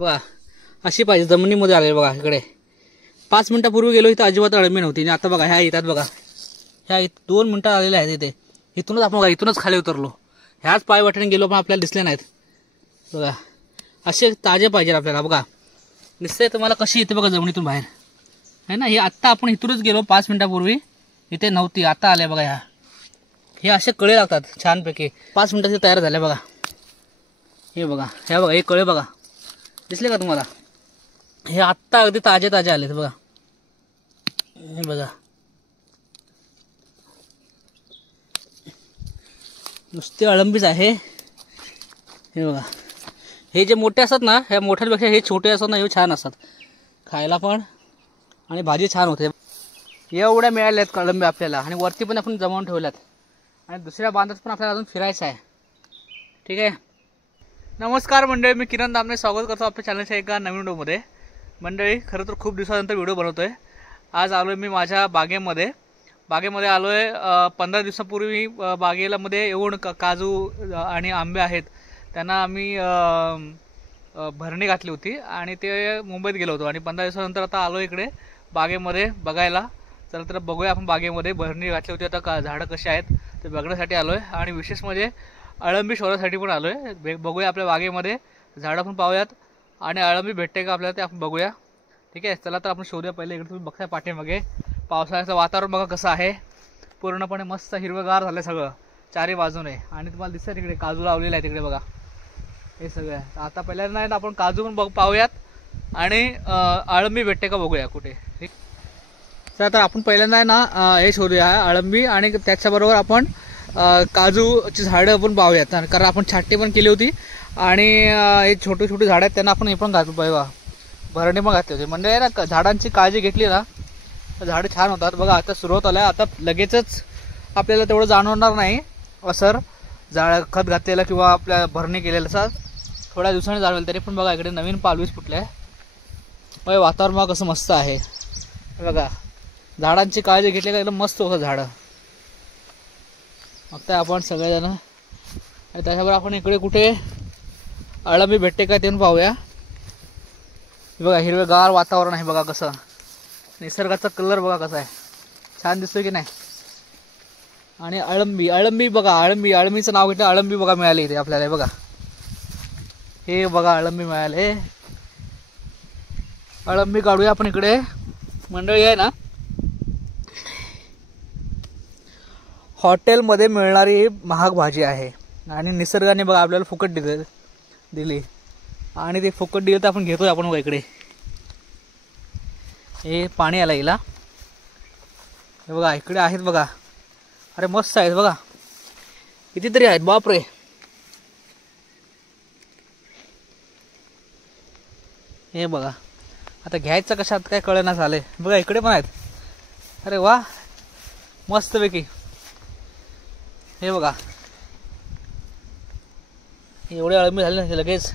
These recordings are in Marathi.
बघा अशी पाहिजे जमिनीमध्ये आले बघा. इकडे 5 मिनिटापूर्वी गेलो इथं अजिबात अळंबी नव्हती आणि आता बघा ह्या येतात बघा. ह्या 2 मिनिटात आलेल्या आहेत इथे. इथूनच आपण बघा इथूनच खाली उतरलो. ह्याच पाय वाटेने गेलो पण आपल्याला दिसले नाहीत बघा. असे ताजे पाहिजे आपल्याला. बघा दिसतंय तुम्हाला कशी येते बघा जमिनीतून बाहेर है ना. हे आत्ता आपण इथूनच गेलो 5 मिनिटापूर्वी इथे नव्हती, आता आल्या बघा. ह्या हे असे कळे लागतात छानपैकी 5 मिनिटात तयार झाले बघा. हे बघा ह्या बघा हे कळे बघा दिसले का तुम्हाला. हे आत्ता अगदी ताजे ताजे आलेत बघा. हे बघा नुसते अळंबीच आहे. हे बघा हे जे मोठे असतात ना ह्या मोठ्यांपेक्षा हे छोटे असतात ना हे छान असतात खायला पण आणि भाजी छान होते. एवढ्या मिळाल्यात अळंबी आपल्याला आणि वरती पण आपण जमावून ठेवल्यात आणि दुसऱ्या बांधात पण आपल्याला अजून फिरायचं आहे. ठीक आहे. नमस्कार मंडळी, मी किरण दामने स्वागत करतो आपल्या चॅनलच्या एका नवीन व्हिडिओमध्ये. मंडळी खरं तर खूप दिवसानंतर व्हिडिओ बनवतोय. आज आलो आहे मी माझ्या बागेमध्ये आलो आहे. 15 दिवसापूर्वी बागेला मध्ये येऊन काजू आणि आंबे आहेत त्यांना आम्ही भरणी घातली होती आणि ते मुंबईत गेलो होतो आणि 15 दिवसानंतर आता आलो इकडे बागेमध्ये बघायला. चला तर बघूया आपण बागेमध्ये भरणी घातली होती आता झाडं कशी आहेत ते बघण्यासाठी आलो आहे आणि विशेष म्हणजे अळंबी शोधासाठी पण आलो आहे. बघूया आपल्या बागेमध्ये झाडं पण पाहूयात आणि अळंबी भेटते का आपल्याला ते आपण बघूया. ठीक आहे चला तर आपण शोधूया. पहिले इकडे तुम्ही बघताय पाठीमागे पावसाळ्याचं वातावरण बघा कसं आहे. पूर्णपणे मस्त हिरवंगार झालं सगळं चारी बाजूने आणि तुम्हाला दिसतं तिकडे काजू लावलेला आहे तिकडे बघा. हे सगळं आहे. आता पहिल्यांदा नाही आपण काजू पण पाहूयात आणि अळंबी भेटते का बघूया कुठे. ठीक तर आता आपण पहिल्यांदा आहे ना हे शोधूया अळंबी आणि त्याच्याबरोबर आपण काजूची झाडं पण पाहूयात कारण आपण छाटणी पण केली होती आणि हे छोटे छोटे झाडं आहेत त्यांना आपण हे पण घातलं पाहिजे. भरणी पण घातली होती म्हणजे ना झाडांची काळजी घेतली ना झाडं छान होतात. बघा आता सुरुवात आल्या. आता लगेचच आपल्याला तेवढं जाणवणार नाही असर झाड खत घातलेलं किंवा आपल्या भरणी केलेलं थोड्या दिवसांनी जाणवेल. तरी पण बघा इकडे नवीन पालवीस फुटले आहे. बघा वातावरण बघा कसं मस्त आहे. बघा झाडांची काळजी घेतली का एकदम मस्त होतं झाडं. मग ते आपण सगळेजण आणि त्याच्याबरोबर आपण इकडे कुठे अळंबी भेटते का ते पण पाहूया. बघा हिरवेगार वातावरण आहे बघा कसं. निसर्गाचा कलर बघा कसा आहे छान दिसतोय की नाही. आणि अळंबी बघा अळंबीचं नाव घेतलं अळंबी बघा मिळाली इथे आपल्याला. बघा हे बघा अळंबी मिळाले. अळंबी काढूया आपण इकडे. मंडळी आहे ना हॉटेलमध्ये मिळणारी महाग भाजी आहे आणि निसर्गाने बघा आपल्याला फुकट दिली आणि ते फुकट दिलं तर आपण घेतोय आपण बघा इकडे. हे पाणी आलं हिला. हे बघा इकडे आहेत बघा. अरे मस्त आहेत बघा कितीतरी आहेत बापरे. हे बघा आता घ्यायचं कशात काय कळेना झाले. बघा इकडे पण आहेत. अरे वा मस्तपैकी. हे बघा एवढे अळंबी झाले ना लगेच.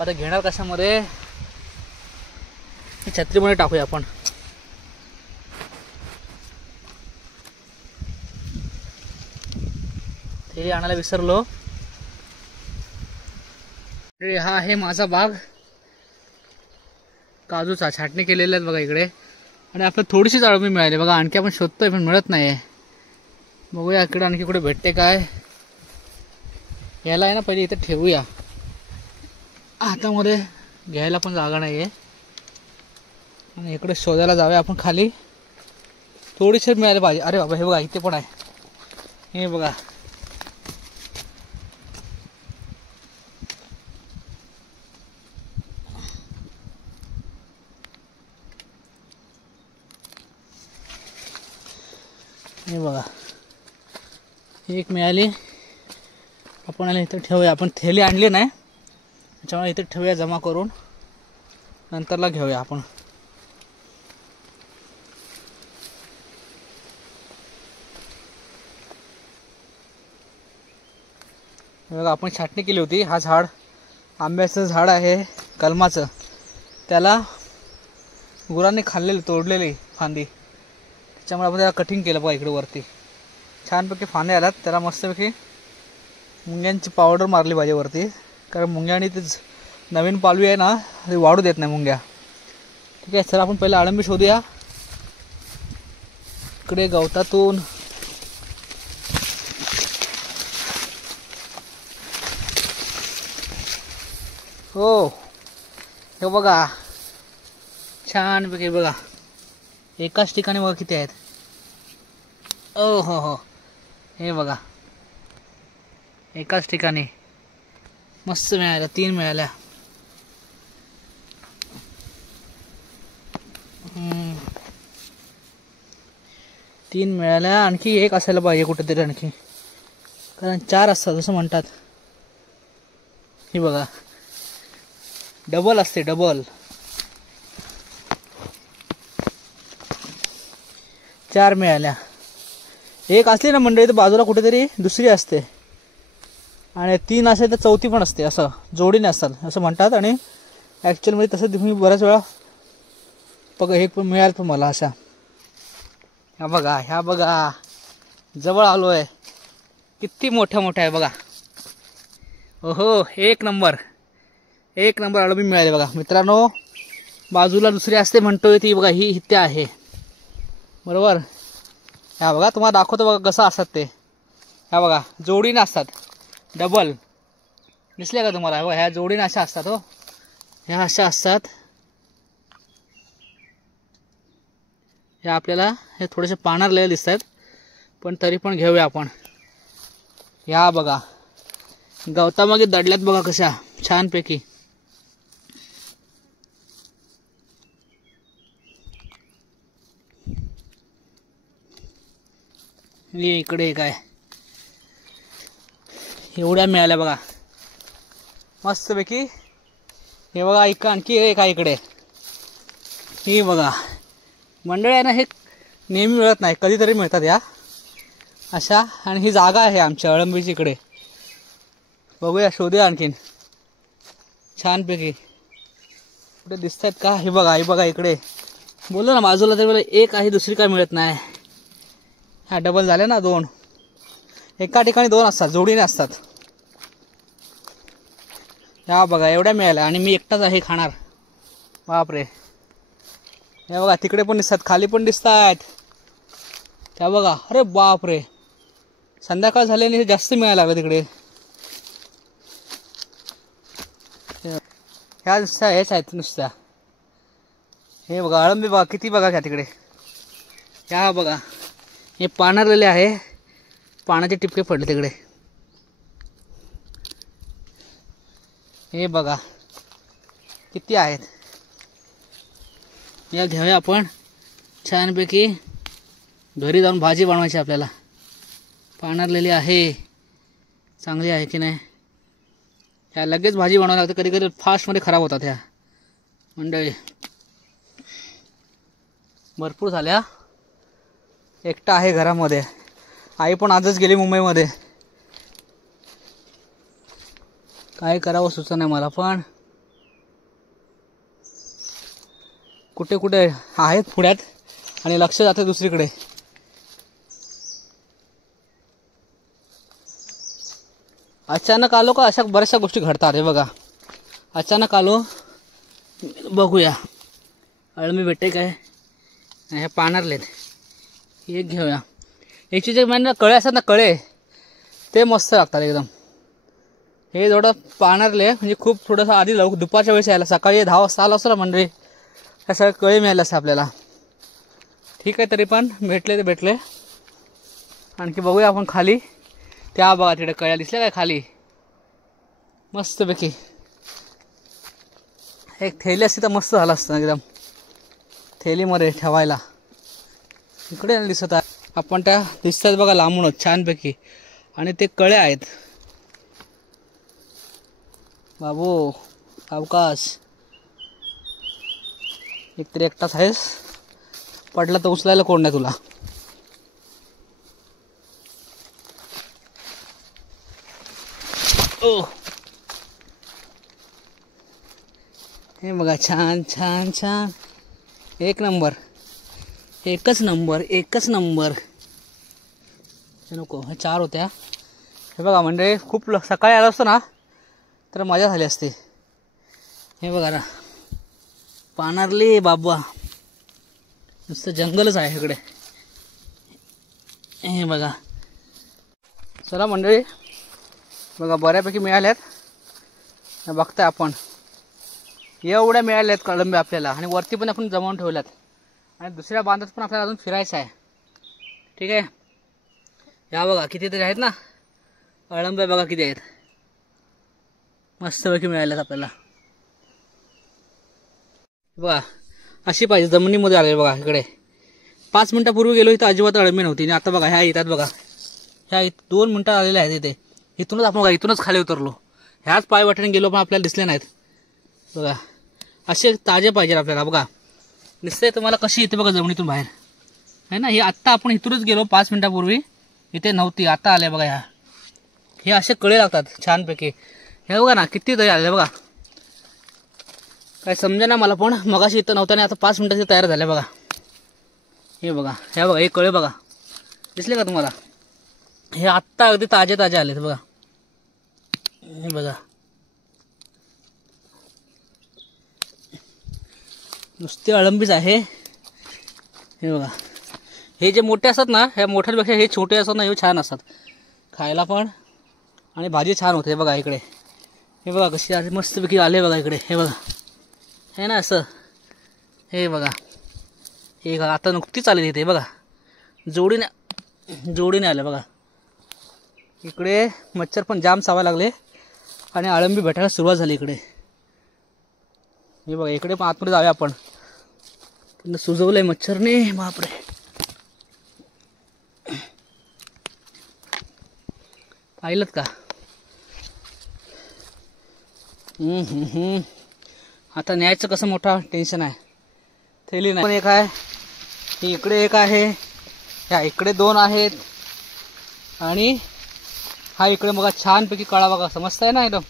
आता घेणार कशामध्ये छत्रीमध्ये टाकूया आपण. ते आणायला विसरलो. हा आहे माझा बाग काजूचा. छाटणी केलेल्या आहेत बघा इकडे आणि आपल्याला थोडीशीच अळंबी मिळाली बघा. आणखी आपण शोधतोय पण मिळत नाही. बघूया इकडे आणखी कुठे भेटते काय. याला आहे ना पहिले इथे ठेवूया. हातामध्ये घ्यायला पण जागा नाही आहे आणि इकडे शोधायला जाऊया आपण खाली. थोडीशी मिळाली पाहिजे. अरे बाबा हे बघा इथे पण आहे. हे बघा हे बघा एक मिळाली. आपण आले इथे ठेवूया. आपण थैली आणली नाही त्याच्यामुळे इथे ठेवूया जमा करून नंतरला घेऊया आपण. बघा आपण छाटणी केली होती. हा झाड आंब्याचं झाड आहे कलमाचं. त्याला गुरांनी खाल्लेली तोडलेली फांदी त्याच्यामुळे आपण त्याला कटिंग केलं बघा. इकडे वरती छानपैकी फांदे आल्यात. त्याला मस्तपैकी मुंग्यांची पावडर मारली पाहिजे वरती कारण मुंग्यांनी ते नवीन पालवी आहे ना ते वाढू देत नाही मुंग्या. ठीक आहे, चला आपण पहिले अळंबी शोधूया इकडे गवतातून. हो हे बघा छान पैकी बघा, एकाच ठिकाणी बघा किती आहेत. ओ हो हो, हे बघा एकाच ठिकाणी मस्त मिळाल्या, 3 मिळाल्या. तीन मिळाल्या, आणखी एक असायला पाहिजे कुठेतरी आणखी, कारण 4 असतात असं म्हणतात. हे बघा डबल असते, डबल 4 मिळाल्या. एक असली ना मंडळी तर बाजूला कुठेतरी दुसरी असते, आणि 3 असेल तर चौथी पण असते, असं जोडीने असतात असं म्हणतात. आणि ॲक्च्युअलमध्ये तसं तुम्ही बऱ्याच वेळा बघा हे पण मिळाल पण मला अशा. ह्या बघा जवळ आलो आहे, किती मोठ्या मोठ्या आहे बघा. ओहो, एक नंबर अळंबी मिळाली बघा मित्रांनो. बाजूला दुसरी असते म्हणतोय ती बघा, ही इथे आहे बरोबर. ह्या बघा तुम्हाला दाखवतो बघा कसं असतात ते. ह्या बघा जोडीने असतात, डबल दिसले का तुम्हाला. ह्या जोडीने अशा असतात. हो ह्या अशा असतात. ह्या आपल्याला हे थोडेसे पानारलेले दिसत आहेत, पण तरी पण घेऊया आपण. ह्या बघा गवतामागे दडल्यात बघा कशा छानपैकी. इकडे काय एवढ्या मिळाल्या बघा मस्तपैकी. हे बघा आणखी एक आहे इकडे. ही बघा मंडळी आहे ना, हे नेहमी मिळत नाही, कधीतरी मिळतात या अशा. आणि ही जागा आहे आमच्या अळंबीची इकडे. बघूया, शोधूया आणखीन छानपैकी. कुठे दिसत आहेत का? हे बघा इकडे बोललो ना बाजूला, तर मला एक आहे, दुसरी काय मिळत नाही. हा डबल झाले ना 2, एका ठिकाणी 2 असतात, जोडीने असतात. ह्या बघा एवढ्या मिळाल्या, आणि मी एकटाच आहे खाणार. बापरे, हे बघा तिकडे पण दिसतात, खाली पण दिसत आहेत. त्या बघा, अरे बापरे, संध्याकाळ झाल्याने जास्त मिळायला लागलं तिकडे. ह्या नुसत्या हेच आहेत नुसत्या. हे बघा अळंबी बघा किती बघा घ्या तिकडे. ह्या बघा हे पानारलेले आहे, पानाचे टिपके पडले तिकडे. हे बघा किती आहेत. या घेऊया आपण छानपैकी. घरी जाऊन भाजी बनवायची आपल्याला. पानारलेली आहे, चांगली आहे की नाही. ह्या लगेच भाजी बनवायला लागते, कधी कधी फास्टमध्ये खराब होतात ह्या मंडळी. भरपूर झाल्या. एकटा आहे घरामध्ये, आई पण आजच गेली मुंबईमध्ये. काय करावं सुचत नाही मला पण. कुठे कुठे आहेत पुण्यात आणि लक्ष जाते दुसरीकडे. अचानक आलो का अशा बऱ्याचशा गोष्टी घडतात. हे बघा अचानक आलो, बघूया अळंबी भेटते काय. हे पानारलेत, एक घेऊया. याची जे म्हणजे कळे असतात ना, कळे ते मस्त लागतात एकदम. हे थोडं पानारले म्हणजे खूप थोडंसं आधी दुपारच्या वेळेस यायला, सकाळी 10 वाजता आलं असतं ना मंडळी, त्या सगळ्या कळे मिळाले असते आपल्याला. ठीक आहे, तरी पण भेटले ते भेटले. आणखी बघूया आपण खाली. त्या बघा तिकडे कळ्या दिसल्या काय खाली मस्तपैकी. एक थैली असती तर मस्त झालं असतं एकदम, थैलीमध्ये ठेवायला. इकडे दिसत आहे आपण, त्या दिसतात बघा लांबूनच छानपैकी. आणि ते कळे आहेत. बाबू अवकाश, एकतरी एकटाच आहेस, पडला तर उचलायला कोण नाही तुला. ओ हे बघा छान छान छान, एक नंबर, एकच नंबर, एकच नंबर. नको, हे 4 होत्या. हे बघा म्हणजे खूप सकाळी आलो असतो ना तर मजा झाली असती. हे बघा ना, पानारली बाबा, नुसतं जंगलच आहे इकडे. हे बघा. चला मंडळी, बघा बऱ्यापैकी मिळाल्यात. बघताय आपण एवढ्या मिळाल्यात कळंबे आपल्याला, आणि वरती पण आपण जमवून ठेवल्यात, आणि दुसऱ्या बांधात पण आपल्याला अजून फिरायचं आहे. ठीक आहे. या बघा कितीतरी आहेत ना अळंबे, बघा किती आहेत. मस्तपैकी मिळाल्यात आपल्याला. बघा अशी पाहिजे जमिनीमध्ये आले. बघा इकडे 5 मिनिटापूर्वी गेलो इथं अजिबात अळंबी नव्हती, आणि आता बघा ह्या येतात. बघा ह्या 2 मिनिटात आलेल्या आहेत इथे. इथूनच आपण बघा इथूनच खाली उतरलो, ह्याच पाय वाटेने गेलो पण आपल्याला दिसले नाहीत. बघा असे ताजे पाहिजे आपल्याला. बघा दिसते तुम्हाला कशी येते बघा जमिनीतून बाहेर, आहे ना. हे आत्ता आपण इथूनच गेलो 5 मिनिटापूर्वी, इथे नव्हती, आता आले बघा. ह्या हे असे कळे लागतात छानपैकी. हे बघा ना किती तरी आले बघा. काय समजा ना मला, पण मगाशी इथं नव्हतं आणि आता 5 मिनिटाचे तयार झाले बघा. हे बघा, हे बघा, हे कळे बघा, दिसले का तुम्हाला. हे आत्ता अगदी ताजे ताजे आलेत बघा. हे बघा नुसते अळंबीच आहे. हे बघा, हे जे मोठे असतात ना, ह्या मोठ्यांपेक्षा हे छोटे असतात ना, हे छान असतात खायला पण, आणि भाजी छान होते. बघा इकडे हे बघा कशी आले, मस्तपैकी आले बघा इकडे. हे बघा हे ना असं. हे बघा, हे बघा आता नुकतीच आले तिथे बघा, जोडीने आले बघा. इकडे मच्छर पण जाम चावायला लागले, आणि अळंबी भेटायला सुरुवात झाली इकडे. हे बघा इकडे पण आतमध्ये जाऊया आपण. सुजवलंय मच्छरने, बापरे. पाहिलं का. आता न्यायचं कसं मोठा टेन्शन आहे. थैली नाही. पण एक आहे, ही इकडे एक आहे, ह्या इकडे 2 आहेत, आणि हा इकडे बघा छानपैकी काळा बघा, समजताय ना एकदम.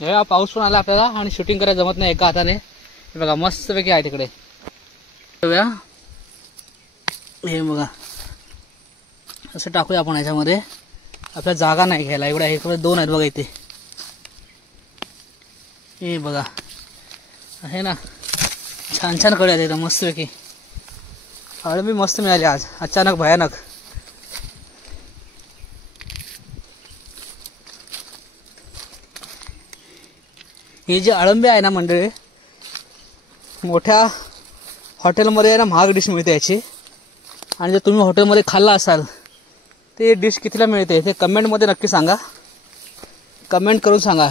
ह्या पाऊस पण आला आपल्याला, आणि शूटिंग करायला जमत नाही एका हाताने. हे बघा मस्तपैकी आहे तिकडे. हे बघा असं टाकूया आपण ह्याच्यामध्ये, आपल्याला जागा नाही घ्यायला एवढ्या. इकडे 2 आहेत बघा इथे. हे बघा आहे ना, छान छान कळे आहेत एकदम मस्तपैकी. अळंबी मस्त मिळाली आज, अचानक भयानक. ही जी अळंबी आहे ना मंडळी, मोठ्या हॉटेलमध्ये आहे ना महाग डिश मिळते याची. आणि जर तुम्ही हॉटेलमध्ये खाल्ला असाल ते डिश कितीला मिळते ते कमेंटमध्ये नक्की सांगा. कमेंट करून सांगा.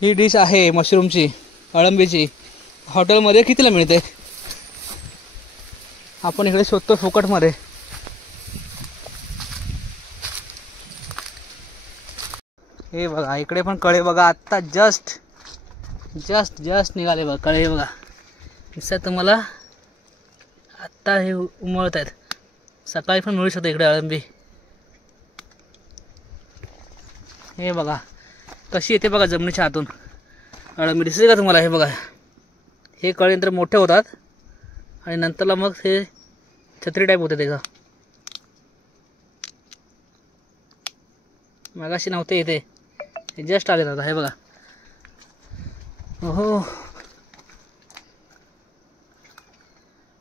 ही डिश आहे मशरूमची, अळंबीची, हॉटेलमध्ये कितीला मिळते. आपण इकडे शोधतो फुकटमध्ये. हे बघा इकडे पण कळे बघा, आत्ता जस्ट निघाले बघा कळे. बघा दिसतात तुम्हाला, आत्ता हे उमळत आहेत. सकाळी पण मिळू शकते इकडे अळंबी. हे बघा कशी येते बघा जमिनीच्या आतून अळंबी, दिसते का तुम्हाला. हे बघा हे कळे नंतर मोठे होतात, आणि नंतरला मग हे छत्री टाईप होते त्याचं. मगाशी नव्हते इथे, हे जस्ट आले आता. हे बघा. हो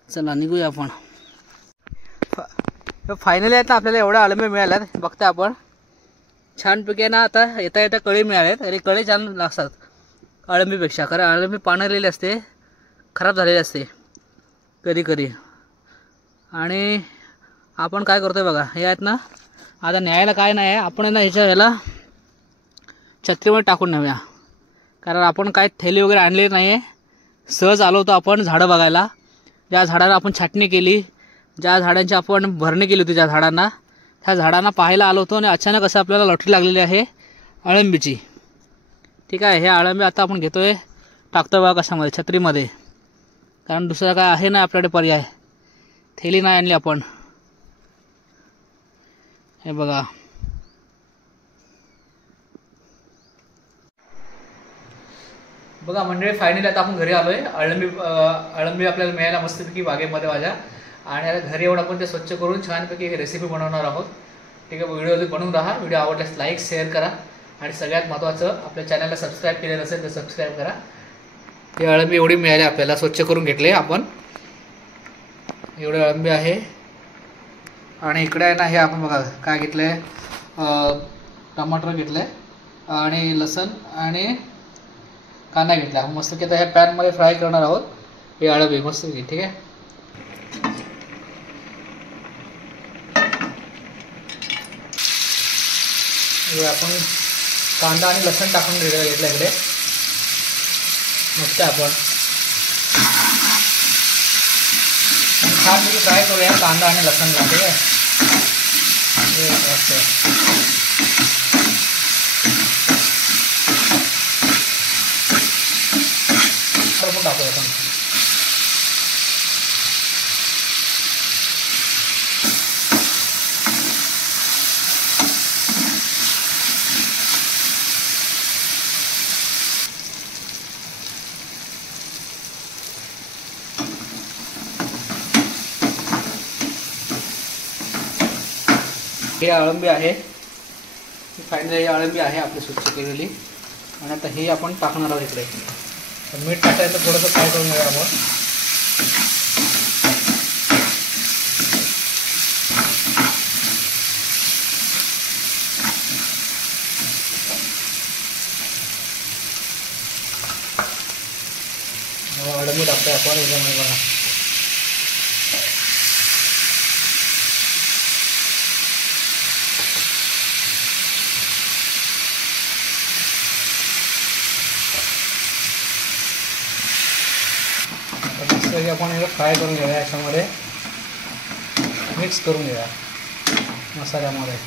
चला निघूया आपण. फायनली आहेत ना आपल्याला एवढ्या अळंबी मिळाल्यात. बघता आपण छानपैकी ना. आता येता कळी मिळाल्यात, अरे कळे छान लागतात अळंबीपेक्षा, कारण अळंबी पाण्यालेली असते, खराब झालेली असते कधी कधी. आणि आपण काय करतोय बघा, हे आहेत ना, आता न्यायला काय नाही आहे, आपण ना ह्याला छत्रीमध्ये टाकून नेऊया. कारण आपण काय थैली वगैरे आणलेली नाही आहे, सहज आलो होतो आपण झाडं बघायला. ज्या झाडाला आपण छाटणी केली, ज्या झाडांची आपण भरणी केली होती, ज्या झाडांना, त्या झाडांना पाहायला आलो होतो, आणि अचानक असं आपल्याला लॉटरी लागलेली आहे अळंबीची. ठीक आहे. हे अळंबी आता आपण घेतोय, टाकतोय बघा कशामध्ये, छत्रीमध्ये, कारण दुसरा काय आहे ना आपल्याकडे पर्याय. थैली नाही आणली आपण. हे बघा बघा मंडळी, फायनली आता आपण घरी आलोय. अळंबी आपल्याला मिळायला मस्तपैकी बागेमध्ये माझ्या. आणि आता घरी येऊन आपण ते स्वच्छ करून छानपैकी रेसिपी बनवणार आहोत. ठीक आहे. व्हिडिओ बनवून राहा. व्हिडिओ आवडल्यास लाईक शेअर करा, आणि सगळ्यात महत्त्वाचं, आपल्या चॅनलला सबस्क्राईब केलेलं असेल तर सबस्क्राईब करा. ही अळंबी एवढी मिळाली आपल्याला, स्वच्छ करून घेतले आपण. एवढे अळंबी आहे. आणि इकडे आहे ना, हे आपण बघा काय घेतलं आहे, टमाटर घेतलं आहे आणि लसूण आणि कांदा घेतला. आपण मस्त की आता ह्या पॅनमध्ये फ्राय करणार आहोत हे अळंबी मस्त की. ठीक आहे. आपण कांदा आणि लसूण टाकून घेतलं इकडे मस्त. आपण छान फ्राय करूया कांदा आणि लसूणला. ठीक आहे. टाकूया आपण. ही अळंबी आहे, फायनली ही अळंबी आहे आपली स्वच्छ केलेली. आणि आता हे आपण टाकणार आहोत इकडे. मीठ टाकायचं थोडंसं फ्राय करून घेऊया आपण. अळंबी टाकतोय आपण याच्यामध्ये बघा. आपण हे फ्राय करून घेऊया, याच्यामध्ये मिक्स करून घेऊया मसाल्यामध्ये.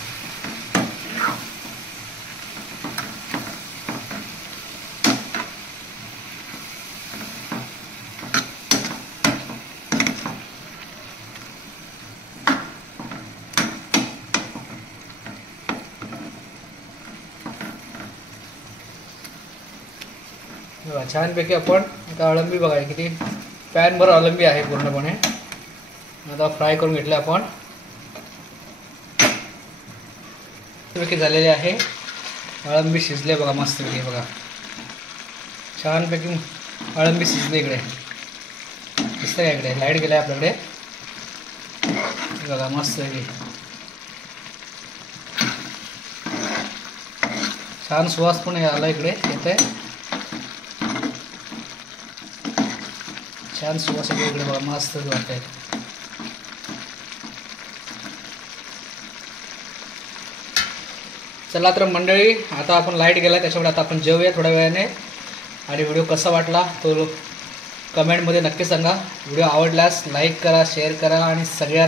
छानपैकी आपण आता अळंबी बघा किती पॅनभर अळंबी आहे पूर्णपणे. आता फ्राय करून घेतले आपण. मस्तपैकी झालेले आहे. अळंबी शिजले बघा मस्तपैकी. बघा छानपैकी अळंबी शिजले. इकडे दिसतं का? इकडे लाईट गेला आपल्याकडे बघा मस्तपैकी. छान सुवास पण आला इकडे येते. छान सुवास इकडे बघा मस्त वाटतंय. चला तर मंडळी, आता आपण लाईट गेला त्याच्यामुळे आता आपण जेवूया थोड्या वेळाने. आणि व्हिडिओ कसा वाटला तो कमेंटमध्ये नक्की सांगा. व्हिडिओ आवडल्यास लाईक करा, शेअर करा आणि सगळ्यात